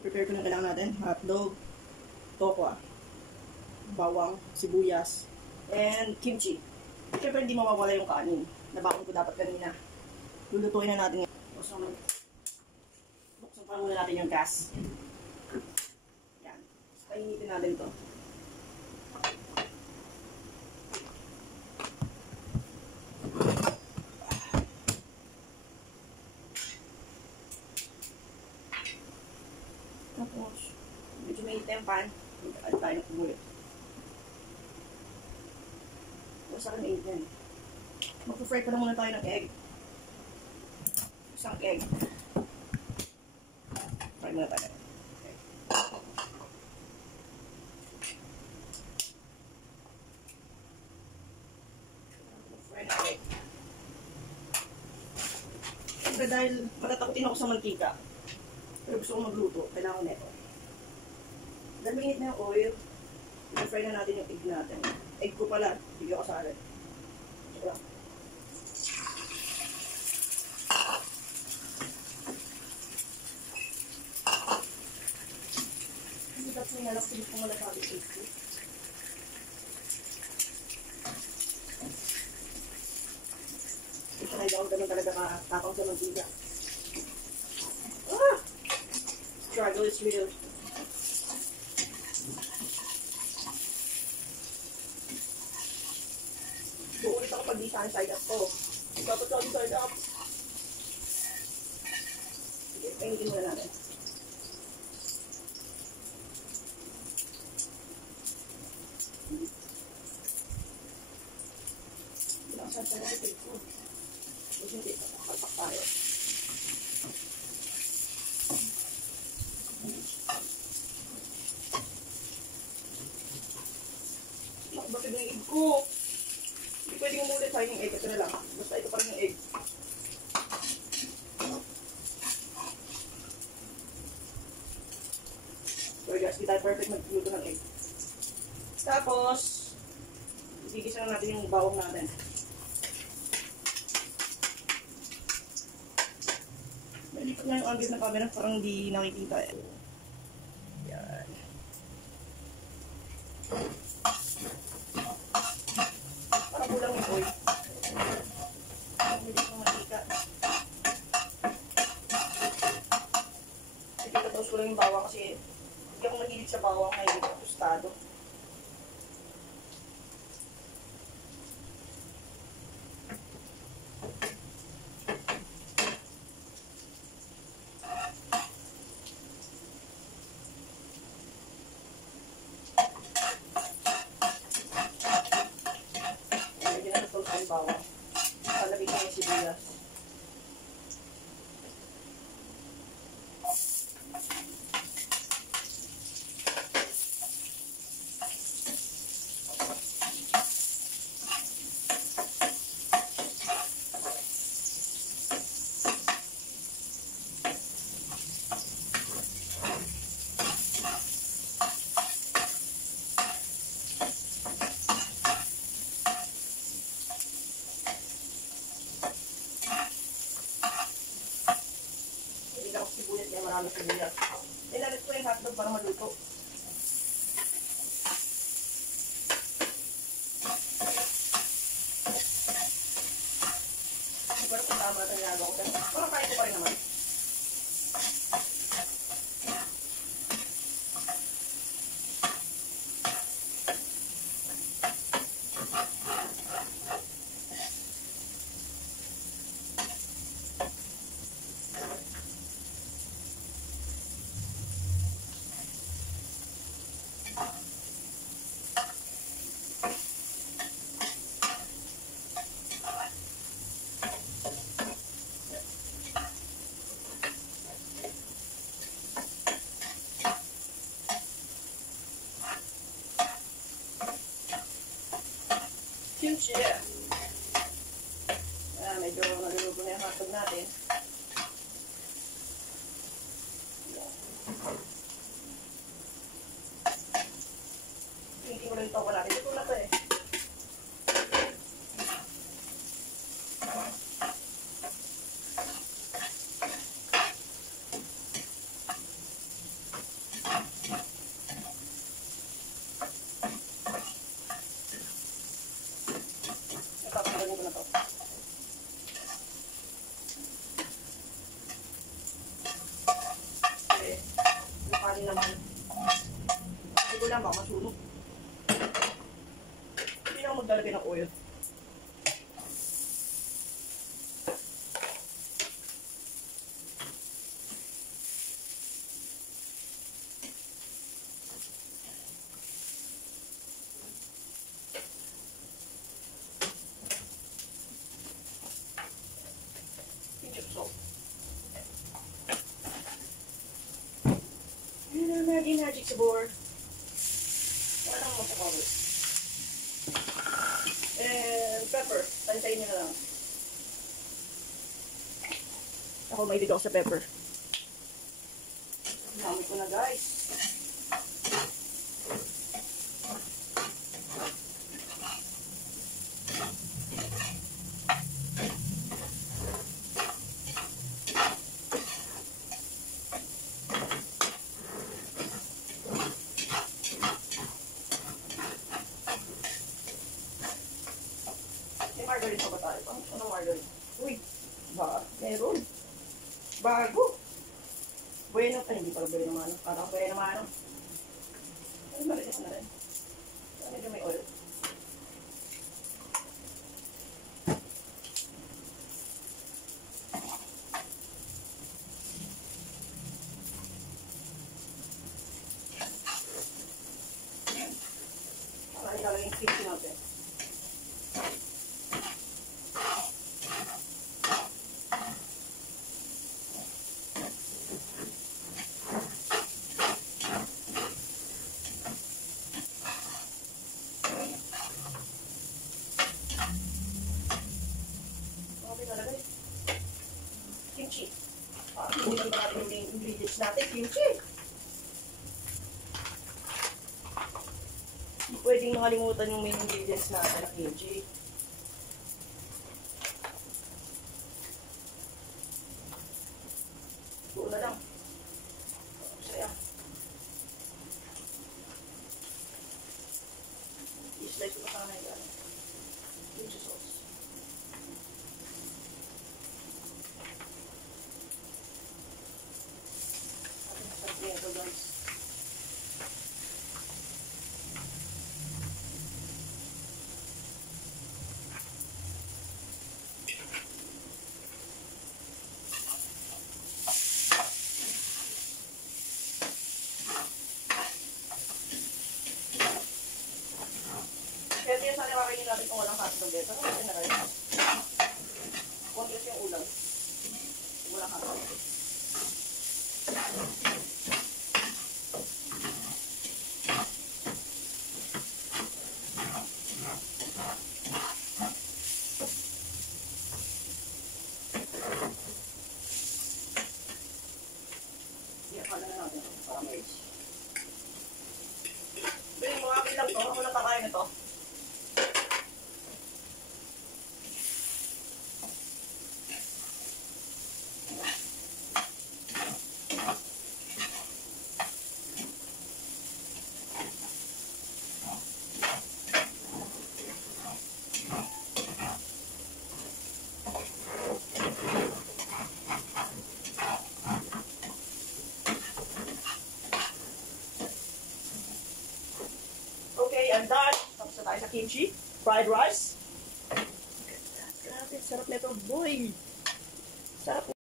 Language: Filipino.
Prepare ko na kailangan natin. Hotdog, tokwa, bawang, sibuyas, and kimchi. Siyempre hindi mawawala yung kanin. Nabakon ko dapat kanina. Lulutuin na natin yan. Buksan pa muna natin yung gas. Yan. Painitin natin to. Tapos, medyo may item pan. Mag-add tayo ng kumulit. Sa akin 8 yan. Mag-fry pa na muna tayo ng egg. Isang egg. Fry muna tayo. Okay. Fry na egg. Siyempre dahil matatakutin ako sa mantika. Pero gusto ko magluto. Kailangan ko neto. Dahil mainit na yung oil, i-fry na natin yung egg natin. Egg ko pala, bigyan ko sa akin. Diba? Hindi tapos may nalaksilip ko mula sa ating egg ko. Ito na yung ganun talaga kakapang sa mantika. Ah! Struggle is real. Uulit ako pag di saan side up ko. Dapat lang side up. Sige, painitin muna natin. Hindi lang saan side up ko. Gusto hindi, kalpak tayo. Nakabapid ng egg ko. Pwede yung mulit tayo ng egg. Ito na lang. Basta ito pa rin yung egg. So guys, di tayo perfect magluto ng egg. Tapos, igigisa na natin yung bawang natin. Nalipat na yung angle ng camera. Parang hindi nakikita eh. Yan. Kulang yung oil. Hindi ko matika. Sige, tapos ko lang yung bawang kasi hindi ako mahilig sa bawang na hindi ko tostado. Bawang. Palagay ko yung sibuyas. Kaya marami sibuyas. Ilalit ko yung hotdog para maluto. Pero kung tama ito nilagaw ko. Parang kain ko pa rin naman. Kimchi. Medyo naluluto na yung hotdog natin. Hindi ko lang ito ko natin. Ito na ito eh. kanin naman. Hindi ko lang, baka masunog. Hindi na ako maglalagay ng oil. Magic sa board. Wala nang masakawit. And pepper. Pantayin nyo na lang. Ako may ako sa pepper. Gamit ko na guys. Margarine pa ba tayo? Ano margarine? Uy, meron. Bago. Bueno, hindi pala bueno naman. Parang bueno naman. Ay, marites na rin. Medyo may oil. Parang ilalagay yung kimchi natin. Kimchi. Hindi lang natin yung ingredients natin. Kimchi. Hindi pwedeng makalimutan yung main ingredients natin na kimchi. Buo na lang. Saya. I-slice ko pa sana yan. Kimchi sauce. Ito guys. Pwede yung sana kakainin natin kung walang hotdog dito. Ano natin na kayo? Konti yung ulam. Walang hotdog. Iyakan na natin para may mga akin lang to. Ako lang kakain ito. Okay, I'm done. Tapos na tayo sa kimchi. Fried rice. Grabe, sarap na ito. Boy! Sarap.